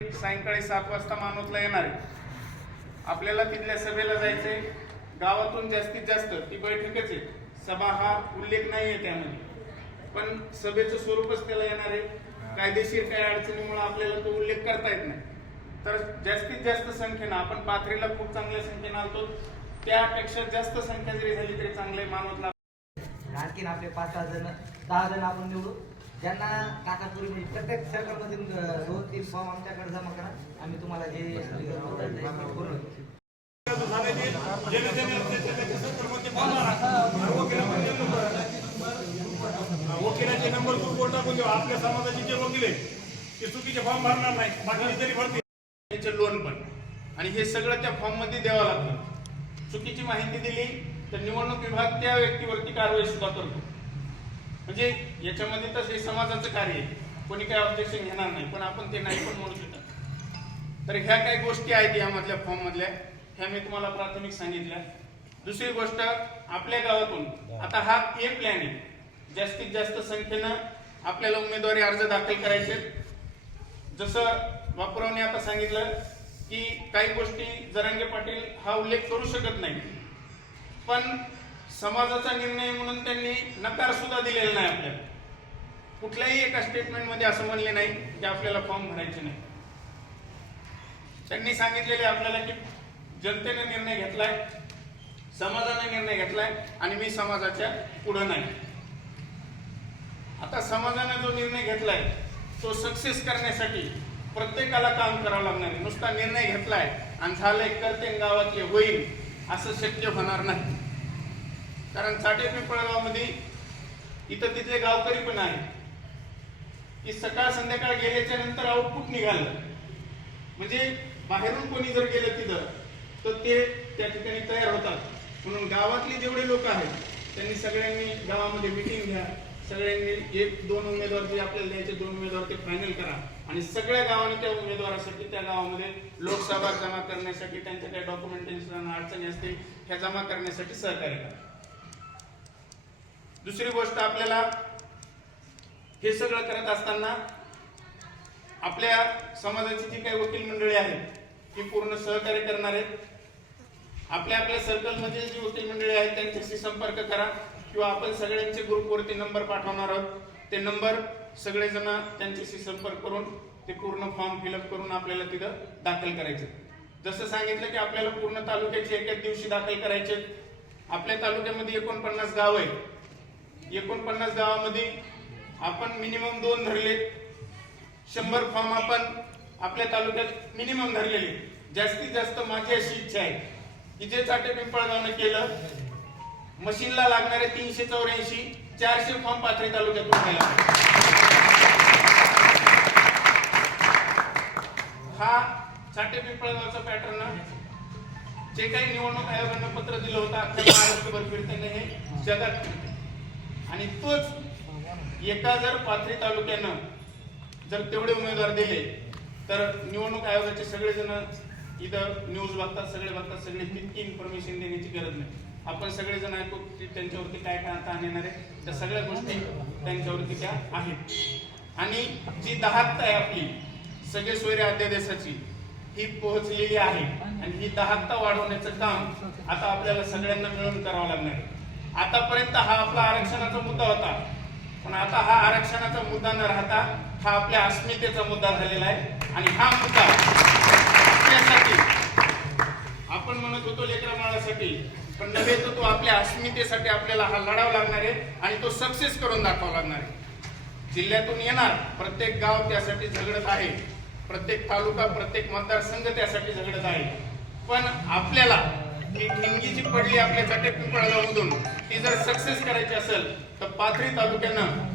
सायंकाळी 7 वाजता मानोतला येणार आहे. आपल्याला तिथल्या सभेला जायचंय. गावातून जास्तीत जास्त ती बैठकच आहे, सभा हा उल्लेख नाहीये त्यामध्ये, पण सभेचं स्वरूपच त्याला येणार आहे. कायदेशीर काही अडचणीमुळे आपल्याला तो उल्लेख करता येत नाही. तर जास्तीत जास्त संख्येनं आपण पाथरीला खूप चांगल्या संख्येनं आलतो, त्यापेक्षा जास्त संख्या जरी झाली तरी चांगले मानोतला. आणखीन आपले 5-6 जण 10 जण आपण निवडू, ज्यांना काकापुरी म्हणजे प्रत्येक सर्कलमधून 2-3 फॉर्म आमच्याकडे जमा करा. आम्ही तुम्हाला जे वकिलाचे नंबर तू कोर्ट टाकून देऊ. आपल्या समाजाचे जे वकील आहे ते चुकीचे फॉर्म भरणार नाही, बाकी तरी भरतील. त्याचे लोन पण, आणि हे सगळं त्या फॉर्म मध्ये द्यावं लागतं. चुकीची माहिती दिली तर निवडणूक विभाग त्या व्यक्तीवरती कारवाई सुद्धा करतो. म्हणजे याच्यामध्ये तर हे समाजाचं कार्य आहे, कोणी काही ऑब्जेक्शन घेणार नाही, पण आपण ते नाही पण म्हणू शकत. तर ह्या काही गोष्टी आहेत यामधल्या फॉर्म मधल्या, ह्या मी तुम्हाला प्राथमिक सांगितल्या. दुसरी गोष्ट, आपल्या गावातून आता हा ए प्लॅन आहे, जास्तीत जास्त संख्येनं आपल्याला उमेदवारी अर्ज दाखल करायचे. जसं बापूरावने आता सांगितलं की काही गोष्टी जरांगे पाटील हा उल्लेख करू शकत नाही, पण समाजाचा निर्णय म्हणून त्यांनी नकार सुद्धा दिलेला नाही. आपल्याला कुठल्याही एका स्टेटमेंट मध्ये असं म्हणले नाही की आपल्याला फॉर्म भरायचे नाही. त्यांनी सांगितलेले आपल्याला की जनतेने निर्णय घेतलाय, समाजाने निर्णय घेतलाय, आणि मी समाजाच्या पुढे नाही. आता समाजाने जो निर्णय घेतलाय तो सक्सेस करण्यासाठी प्रत्येकाला काम करावं लागणार आहे. नुसता निर्णय घेतलाय आणि झालंय करते गावातले होईल असं शक्य होणार नाही. कारण चाटेपिंपळगाव मध्ये इथं तिथले गावकरी पण आहे की सकाळ संध्याकाळ गेल्याच्या नंतर आउटपुट निघालं, म्हणजे बाहेरून कोणी जर गेलं तिथं तर ते त्या ठिकाणी तयार होतात. म्हणून गावातले जेवढे लोक आहेत त्यांनी सगळ्यांनी गावामध्ये मिटिंग घ्या, सगळ्यांनी 1-2 उमेदवार जे आपल्याला द्यायचे 2 उमेदवार ते फायनल करा, आणि सगळ्या गावांनी त्या उमेदवारासाठी त्या गावामध्ये लोकसभा जमा करण्यासाठी त्यांच्या काही डॉक्युमेंटेशन अडचणी असतील ह्या जमा करण्यासाठी सहकार्य करा. दुसरी गोष्ट, आपल्याला हे सगळं करत असताना आपल्या समाजाची जी काही वकील मंडळी आहेत ती पूर्ण सहकार्य करणार आहेत. आपल्या आपल्या सर्कलमध्ये जी वकील मंडळी आहेत त्यांच्याशी संपर्क करा, किंवा आपण सगळ्यांचे ग्रुपवरती नंबर पाठवणार आहोत. ते नंबर सगळेजण त्यांच्याशी संपर्क करून ते पूर्ण फॉर्म फिलअप करून आपल्याला तिथं दाखल करायचे. जसं सांगितलं की आपल्याला पूर्ण तालुक्याचे एक दिवशी दाखल करायचे. आपल्या तालुक्यामध्ये 49 गाव आहेत. 49 गावामध्ये आपण मिनिमम 2 धरले, 100 फॉर्म आपण आपल्या तालुक्यात मिनिमम धरलेले. जास्तीत जास्त माझी अशी इच्छा आहे की जे चाटेपिंपळगावनं केलं, मशीनला लागणारे 384 400 फॉर्म पाथरी तालुक्यातून घ्यायला पाहिजे. हा चाटेपिंपळगावचा पॅटर्न जे काही निवडणूक आयोगानं पत्र दिलं होतं अख्ख्या महाराष्ट्रभर फिरताना हे जगात फिरते. आणि तोच एका जर पाथरी तालुक्यानं जर तेवढे उमेदवार दिले तर निवडणूक आयोगाचे सगळेजण इथं न्यूज बघतात, सगळे बघतात, सगळे तितकी इन्फॉर्मेशन देण्याची गरज नाही. आपण सगळेजण ऐकू त्यांच्यावरती काय काय ताण येणार आहे, त्या सगळ्या गोष्टी त्यांच्यावरती त्या आहेत. आणि जी दहाकता आहे आपली सगळे सोयरे अध्यादेशाची ही पोहोचलेली आहे, आणि ही दहाकता वाढवण्याचं काम आता आपल्याला सगळ्यांना मिळून करावं लागणार आहे. आतापर्यंत हा आपला आरक्षणाचा मुद्दा होता, पण आता हा आरक्षणाचा मुद्दा न राहता हा आपल्या अस्मितेचा मुद्दा झालेला आहे. आणि हा मुद्दा आपल्यासाठी, आपण म्हणत होतो लेकरा बाळासाठी, पण नव्हे तर तो आपल्या अस्मितेसाठी आपल्याला हा लढावा लागणार आहे, आणि तो सक्सेस करून दाखवावा लागणार आहे. जिल्ह्यातून येणार प्रत्येक गाव त्यासाठी झगडत आहे, प्रत्येक तालुका प्रत्येक मतदारसंघ त्यासाठी झगडत आहे. पण आपल्याला ही ठिणगी जी पडली आपल्या चाटेपिंपळगावमधून ती जर सक्सेस करायची असेल तर पाथरी तालुक्यानं